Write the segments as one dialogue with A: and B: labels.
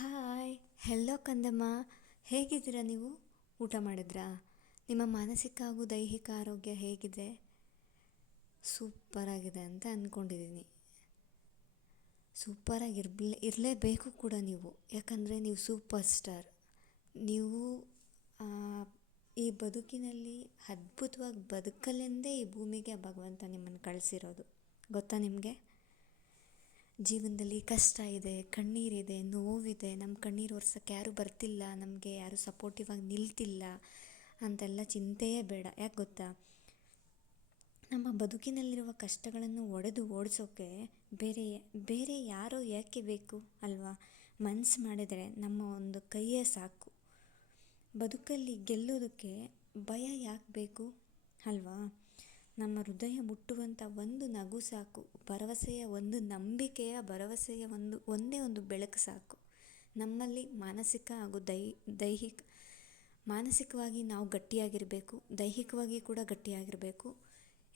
A: Hi hello ಕಂದಮ್ಮ. ಹೇಗಿದ್ದೀರಾ ನೀವು? ಊಟ ಮಾಡಿದ್ರಾ? ನಿಮ್ಮ ಮಾನಸಿಕ ಹಾಗೂ ದೈಹಿಕ ಆರೋಗ್ಯ ಹೇಗಿದೆ? ಸೂಪರಾಗಿದೆ ಅಂತ ಅಂದ್ಕೊಂಡಿದ್ದೀನಿ ಸೂಪರಾಗಿ ಇರ್ಬೇ ಇರಲೇಬೇಕು ಕೂಡ ನೀವು. ಯಾಕಂದರೆ ನೀವು ಸೂಪರ್ ಸ್ಟಾರ್. ನೀವು ಈ ಬದುಕಿನಲ್ಲಿ ಅದ್ಭುತವಾಗಿ ಬದುಕಲೆಂದೇ ಈ ಭೂಮಿಗೆ ಭಗವಂತ ನಿಮ್ಮನ್ನು ಕಳಿಸಿರೋದು. ಗೊತ್ತಾ ನಿಮಗೆ? ಜೀವನದಲ್ಲಿ ಕಷ್ಟ ಇದೆ ಕಣ್ಣೀರಿದೆ ನೋವಿದೆ ನಮ್ಮ ಕಣ್ಣೀರು ಒರೆಸೋಕ್ಕೆ ಯಾರೂ ಬರ್ತಿಲ್ಲ, ನಮಗೆ ಯಾರೂ ಸಪೋರ್ಟಿವ್ ಆಗಿ ನಿಲ್ತಿಲ್ಲ ಅಂತೆಲ್ಲ ಚಿಂತೆಯೇ ಬೇಡ, ಯಾಕೆ ಗೊತ್ತಾ? ನಮ್ಮ ಬದುಕಿನಲ್ಲಿರುವ ಕಷ್ಟಗಳನ್ನು ಒಡೆದು ಓಡಿಸೋಕ್ಕೆ ಬೇರೆ ಬೇರೆ ಯಾರೋ ಯಾಕೆ ಬೇಕು ಅಲ್ವಾ? ಮನ್ಸು ಮಾಡಿದರೆ ನಮ್ಮ ಒಂದು ಕೈಯೇ ಸಾಕು. ಬದುಕಲ್ಲಿ ಗೆಲ್ಲೋದಕ್ಕೆ ಭಯ ಯಾಕೆ ಬೇಕು ಅಲ್ವಾ? ನಮ್ಮ ಹೃದಯ ಮುಟ್ಟುವಂಥ ಒಂದು ನಗು ಸಾಕು. ಭರವಸೆಯ ಒಂದು ನಂಬಿಕೆಯ ಭರವಸೆಯ ಒಂದು, ಒಂದೇ ಒಂದು ಬೆಳಕು ಸಾಕು. ನಮ್ಮಲ್ಲಿ ಮಾನಸಿಕ ಹಾಗೂ ದೈ, ದೈಹಿಕ, ಮಾನಸಿಕವಾಗಿ ನಾವು ಗಟ್ಟಿಯಾಗಿರಬೇಕು, ದೈಹಿಕವಾಗಿ ಕೂಡ ಗಟ್ಟಿಯಾಗಿರಬೇಕು.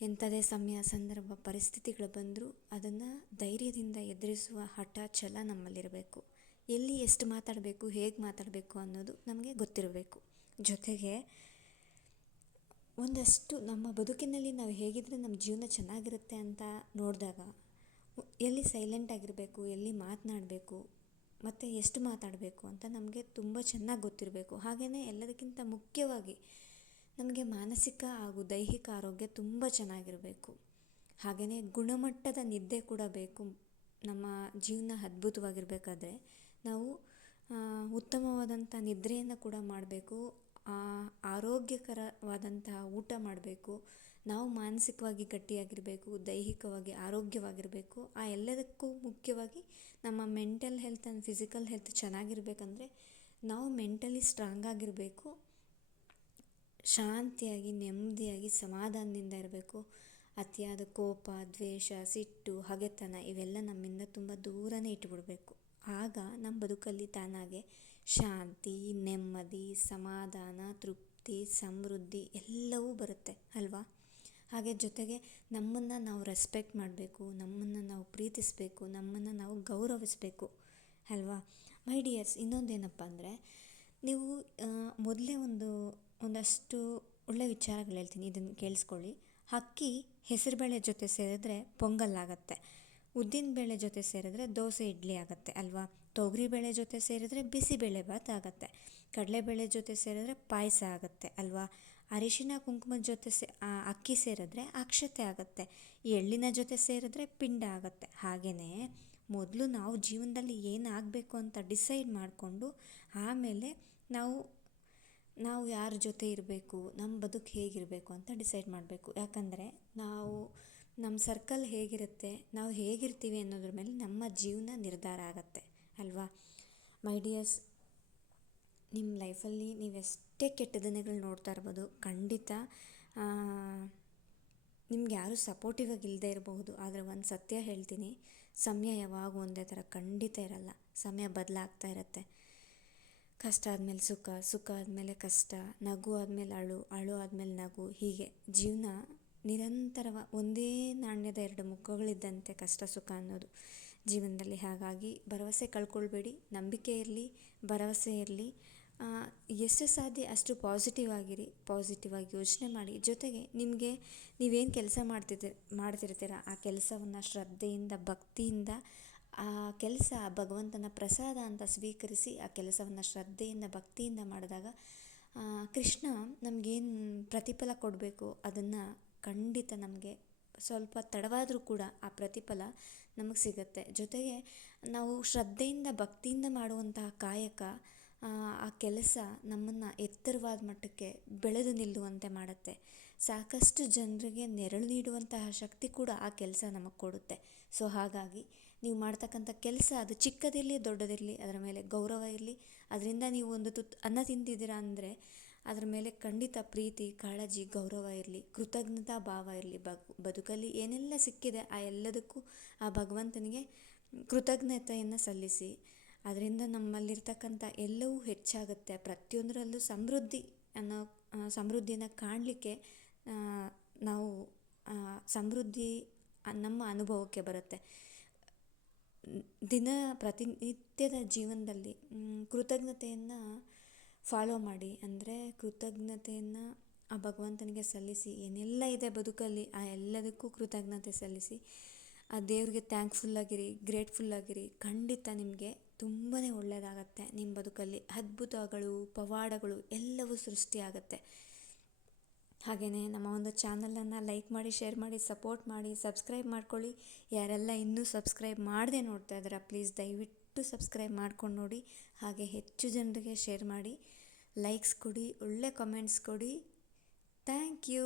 A: ಎಂಥದೇ ಸಮಯ, ಸಂದರ್ಭ, ಪರಿಸ್ಥಿತಿಗಳು ಬಂದರೂ ಅದನ್ನು ಧೈರ್ಯದಿಂದ ಎದುರಿಸುವ ಹಠ, ಛಲ ನಮ್ಮಲ್ಲಿರಬೇಕು. ಎಲ್ಲಿ ಎಷ್ಟು ಮಾತಾಡಬೇಕು, ಹೇಗೆ ಮಾತಾಡಬೇಕು ಅನ್ನೋದು ನಮಗೆ ಗೊತ್ತಿರಬೇಕು. ಜೊತೆಗೆ ಒಂದಷ್ಟು ನಮ್ಮ ಬದುಕಿನಲ್ಲಿ ನಾವು ಹೇಗಿದ್ದರೆ ನಮ್ಮ ಜೀವನ ಚೆನ್ನಾಗಿರುತ್ತೆ ಅಂತ ನೋಡಿದಾಗ ಎಲ್ಲಿ ಸೈಲೆಂಟ್ ಆಗಿರಬೇಕು, ಎಲ್ಲಿ ಮಾತನಾಡಬೇಕು, ಮತ್ತು ಎಷ್ಟು ಮಾತಾಡಬೇಕು ಅಂತ ನಮಗೆ ತುಂಬ ಚೆನ್ನಾಗಿ ಗೊತ್ತಿರಬೇಕು. ಹಾಗೆಯೇ ಎಲ್ಲದಕ್ಕಿಂತ ಮುಖ್ಯವಾಗಿ ನಮಗೆ ಮಾನಸಿಕ ಹಾಗೂ ದೈಹಿಕ ಆರೋಗ್ಯ ತುಂಬ ಚೆನ್ನಾಗಿರಬೇಕು. ಹಾಗೆಯೇ ಗುಣಮಟ್ಟದ ನಿದ್ದೆ ಕೂಡ ಬೇಕು. ನಮ್ಮ ಜೀವನ ಅದ್ಭುತವಾಗಿರಬೇಕಾದ್ರೆ ನಾವು ಉತ್ತಮವಾದಂಥ ನಿದ್ರೆಯನ್ನು ಕೂಡ ಮಾಡಬೇಕು. ಆರೋಗ್ಯಕರವಾದಂತಹ ಊಟ ಮಾಡಬೇಕು, ನಾವು ಮಾನಸಿಕವಾಗಿ ಗಟ್ಟಿಯಾಗಿರಬೇಕು, ದೈಹಿಕವಾಗಿ ಆರೋಗ್ಯವಾಗಿರಬೇಕು, ಆ ಎಲ್ಲದಕ್ಕೂ ಮುಖ್ಯವಾಗಿ ನಮ್ಮ mental health and physical health ಚೆನ್ನಾಗಿರ್ಬೇಕಂದ್ರೆ ನಾವು ಮೆಂಟಲಿ ಸ್ಟ್ರಾಂಗ್ ಆಗಿರಬೇಕು, ಶಾಂತಿಯಾಗಿ, ನೆಮ್ಮದಿಯಾಗಿ ಸಮಾಧಾನದಿಂದ ಇರಬೇಕು. ಅತಿಯಾದ ಕೋಪ, ದ್ವೇಷ, ಸಿಟ್ಟು, ಹಗೆತನ ಇವೆಲ್ಲ ನಮ್ಮಿಂದ ತುಂಬ ದೂರನೇ ಇಟ್ಬಿಡ್ಬೇಕು. ಆಗ ನಮ್ಮ ಬದುಕಲ್ಲಿ ತಾನಾಗೆ ಶಾಂತಿ, ನೆಮ್ಮದಿ, ಸಮಾಧಾನ, ತೃಪ್ತಿ, ಸಮೃದ್ಧಿ ಎಲ್ಲವೂ ಬರುತ್ತೆ, ಅಲ್ವಾ? ಹಾಗೆ ಜೊತೆಗೆ ನಮ್ಮನ್ನು ನಾವು ರೆಸ್ಪೆಕ್ಟ್ ಮಾಡಬೇಕು, ನಮ್ಮನ್ನು ನಾವು ಪ್ರೀತಿಸಬೇಕು, ನಮ್ಮನ್ನು ನಾವು ಗೌರವಿಸಬೇಕು, ಅಲ್ವಾ? ಮೈ ಡಿಯರ್ಸ್ ಇನ್ನೊಂದೇನಪ್ಪ ಅಂದರೆ ನೀವು ಮೊದಲೇ ಒಂದು, ಒಂದಷ್ಟು ಒಳ್ಳೆಯ ವಿಚಾರಗಳು ಹೇಳ್ತೀನಿ, ಇದನ್ನು ಕೇಳಿಸ್ಕೊಳ್ಳಿ. ಅಕ್ಕಿ ಹೆಸರುಬೇಳೆ ಜೊತೆ ಸೇರಿದ್ರೆ ಪೊಂಗಲ್ ಆಗುತ್ತೆ ಉದ್ದಿನಬೇಳೆ ಜೊತೆ ಸೇರಿದ್ರೆ ದೋಸೆ, ಇಡ್ಲಿ ಆಗುತ್ತೆ, ಅಲ್ವಾ? ತೊಗರಿಬೇಳೆ ಜೊತೆ ಸೇರಿದ್ರೆ ಬಿಸಿಬೇಳೆಭಾತ್ ಆಗುತ್ತೆ. ಕಡಲೆಬೇಳೆ ಜೊತೆ ಸೇರಿದರೆ ಪಾಯಸ ಆಗುತ್ತೆ ಅಲ್ವಾ? ಅರಿಶಿನ, ಕುಂಕುಮದ ಜೊತೆ ಸೇ ಅಕ್ಕಿ ಸೇರಿದ್ರೆ ಅಕ್ಷತೆ ಆಗುತ್ತೆ. ಎಳ್ಳಿನ ಜೊತೆ ಸೇರಿದ್ರೆ ಪಿಂಡ ಆಗುತ್ತೆ. ಹಾಗೆಯೇ ಮೊದಲು ನಾವು ಜೀವನದಲ್ಲಿ ಏನಾಗಬೇಕು ಅಂತ ಡಿಸೈಡ್ ಮಾಡಿಕೊಂಡು ಆಮೇಲೆ ನಾವು ನಾವು ಯಾರ ಜೊತೆ ಇರಬೇಕು, ನಮ್ಮ ಬದುಕು ಹೇಗಿರಬೇಕು ಅಂತ ಡಿಸೈಡ್ ಮಾಡಬೇಕು. ಯಾಕಂದರೆ ನಾವು, ನಮ್ಮ ಸರ್ಕಲ್ ಹೇಗಿರುತ್ತೆ, ನಾವು ಹೇಗಿರ್ತೀವಿ ಅನ್ನೋದ್ರ ಮೇಲೆ ನಮ್ಮ ಜೀವನ ನಿರ್ಧಾರ ಆಗುತ್ತೆ. ಅಲ್ವಾ? ಮೈ ಡಿಯರ್ಸ್ ನಿಮ್ಮ ಲೈಫಲ್ಲಿ ನೀವು ಎಷ್ಟೇ ಕೆಟ್ಟ ದಿನಗಳು ನೋಡ್ತಾ ಇರ್ಬೋದು, ಖಂಡಿತ ನಿಮ್ಗೆ ಯಾರೂ ಸಪೋರ್ಟಿವ್ ಆಗಿ ಇಲ್ಲದೆ ಇರಬಹುದು. ಆದರೆ ಒಂದು ಸತ್ಯ ಹೇಳ್ತೀನಿ, ಸಮಯ ಯಾವಾಗೂ ಒಂದೇ ಥರ ಖಂಡಿತ ಇರಲ್ಲ. ಸಮಯ ಬದಲಾಗ್ತಾ ಇರುತ್ತೆ. ಕಷ್ಟ ಆದಮೇಲೆ ಸುಖ ಸುಖ ಆದಮೇಲೆ ಕಷ್ಟ, ನಗು ಆದಮೇಲೆ ಅಳು ಅಳು ಆದಮೇಲೆ ನಗು, ಹೀಗೆ. ಜೀವನ ನಿರಂತರವ, ಒಂದೇ ನಾಣ್ಯದ ಎರಡು ಮುಖಗಳಿದ್ದಂತೆ ಕಷ್ಟ ಸುಖ ಅನ್ನೋದು. ಜೀವನದಲ್ಲಿ ಹಾಗಾಗಿ ಭರವಸೆ ಕಳ್ಕೊಳ್ಬೇಡಿ ನಂಬಿಕೆ ಇರಲಿ ಭರವಸೆ ಇರಲಿ ಎಷ್ಟು ಸಾಧ್ಯ ಅಷ್ಟು ಪಾಸಿಟಿವ್ ಆಗಿರಿ ಪಾಸಿಟಿವ್ ಆಗಿ ಯೋಚನೆ ಮಾಡಿ. ಜೊತೆಗೆ ನಿಮಗೆ ನೀವೇನು ಕೆಲಸ ಮಾಡ್ತಿದ್ದೆ, ಮಾಡ್ತಿರ್ತೀರ? ಆ ಕೆಲಸವನ್ನು ಶ್ರದ್ಧೆಯಿಂದ, ಭಕ್ತಿಯಿಂದ, ಆ ಕೆಲಸ ಭಗವಂತನ ಪ್ರಸಾದ ಅಂತ ಸ್ವೀಕರಿಸಿ, ಆ ಕೆಲಸವನ್ನು ಶ್ರದ್ಧೆಯಿಂದ, ಭಕ್ತಿಯಿಂದ ಮಾಡಿದಾಗ ಕೃಷ್ಣ ನಮಗೇನು ಪ್ರತಿಫಲ ಕೊಡಬೇಕು? ಅದನ್ನು ಖಂಡಿತ ನಮಗೆ ಸ್ವಲ್ಪ ತಡವಾದರೂ ಕೂಡ ಆ ಪ್ರತಿಫಲ ನಮಗೆ ಸಿಗುತ್ತೆ. ಜೊತೆಗೆ ನಾವು ಶ್ರದ್ಧೆಯಿಂದ, ಭಕ್ತಿಯಿಂದ ಮಾಡುವಂತಹ ಕಾಯಕ, ಆ ಕೆಲಸ ನಮ್ಮನ್ನು ಎತ್ತರವಾದ ಮಟ್ಟಕ್ಕೆ ಬೆಳೆದು ನಿಲ್ಲುವಂತೆ ಮಾಡುತ್ತೆ. ಸಾಕಷ್ಟು ಜನರಿಗೆ ನೆರಳು ನೀಡುವಂತಹ ಶಕ್ತಿ ಕೂಡ ಆ ಕೆಲಸ ನಮಗೆ ಕೊಡುತ್ತೆ. ಸೊ ಹಾಗಾಗಿ ನೀವು ಮಾಡ್ತಕ್ಕಂಥ ಕೆಲಸ ಅದು ಚಿಕ್ಕದಿರಲಿ, ದೊಡ್ಡದಿರಲಿ, ಅದರ ಮೇಲೆ ಗೌರವ ಇರಲಿ. ಅದರಿಂದ ನೀವು ಒಂದು ತುತ್ತು ಅನ್ನ ತಿಂತಿದ್ದೀರಾ ಅಂದರೆ ಅದರ ಮೇಲೆ ಖಂಡಿತ ಪ್ರೀತಿ, ಕಾಳಜಿ, ಗೌರವ ಇರಲಿ, ಕೃತಜ್ಞತಾ ಭಾವ ಇರಲಿ. ಬದುಕಲ್ಲಿ ಏನೆಲ್ಲ ಸಿಕ್ಕಿದೆ ಆ ಎಲ್ಲದಕ್ಕೂ ಆ ಭಗವಂತನಿಗೆ ಕೃತಜ್ಞತೆಯನ್ನು ಸಲ್ಲಿಸಿ, ಅದರಿಂದ ನಮ್ಮಲ್ಲಿರ್ತಕ್ಕಂಥ ಎಲ್ಲವೂ ಹೆಚ್ಚಾಗುತ್ತೆ. ಪ್ರತಿಯೊಂದರಲ್ಲೂ ಸಮೃದ್ಧಿ ಅನ್ನೋ ಸಮೃದ್ಧಿಯನ್ನು ಕಾಣಲಿಕ್ಕೆ ನಾವು ಸಮೃದ್ಧಿ ನಮ್ಮ ಅನುಭವಕ್ಕೆ ಬರುತ್ತೆ. ದಿನ ಪ್ರತಿನಿತ್ಯದ ಜೀವನದಲ್ಲಿ ಕೃತಜ್ಞತೆಯನ್ನು ಫಾಲೋ ಮಾಡಿ ಅಂದರೆ ಕೃತಜ್ಞತೆಯನ್ನು ಆ ಭಗವಂತನಿಗೆ ಸಲ್ಲಿಸಿ, ಏನೆಲ್ಲ ಇದೆ ಬದುಕಲ್ಲಿ ಆ ಎಲ್ಲದಕ್ಕೂ ಕೃತಜ್ಞತೆ ಸಲ್ಲಿಸಿ, ಆ ದೇವ್ರಿಗೆ ಥ್ಯಾಂಕ್ಫುಲ್ ಆಗಿರಿ ಗ್ರೇಟ್ಫುಲ್ ಆಗಿರಿ, ಖಂಡಿತ ನಿಮಗೆ ತುಂಬಾ ಒಳ್ಳೆಯದಾಗತ್ತೆ ನಿಮ್ಮ ಬದುಕಲ್ಲಿ ಅದ್ಭುತಗಳು, ಪವಾಡಗಳು ಎಲ್ಲವೂ ಸೃಷ್ಟಿಯಾಗತ್ತೆ ಹಾಗೆಯೇ ನಮ್ಮ ಒಂದು ಚಾನಲನ್ನು ಲೈಕ್ ಮಾಡಿ ಶೇರ್ ಮಾಡಿ ಸಪೋರ್ಟ್ ಮಾಡಿ ಸಬ್ಸ್ಕ್ರೈಬ್ ಮಾಡ್ಕೊಳ್ಳಿ. ಯಾರೆಲ್ಲ ಇನ್ನೂ ಸಬ್ಸ್ಕ್ರೈಬ್ ಮಾಡದೆ ನೋಡ್ತಾ ಇದ್ದಾರೆ ಪ್ಲೀಸ್ ದಯವಿಟ್ಟು ಸಬ್ಸ್ಕ್ರೈಬ್ ಮಾಡ್ಕೊಂಡು ನೋಡಿ, ಹಾಗೆ ಹೆಚ್ಚು ಜನರಿಗೆ ಶೇರ್ ಮಾಡಿ ಲೈಕ್ಸ್ ಕೊಡಿ, ಒಳ್ಳೆ ಕಮೆಂಟ್ಸ್ ಕೊಡಿ. Thank you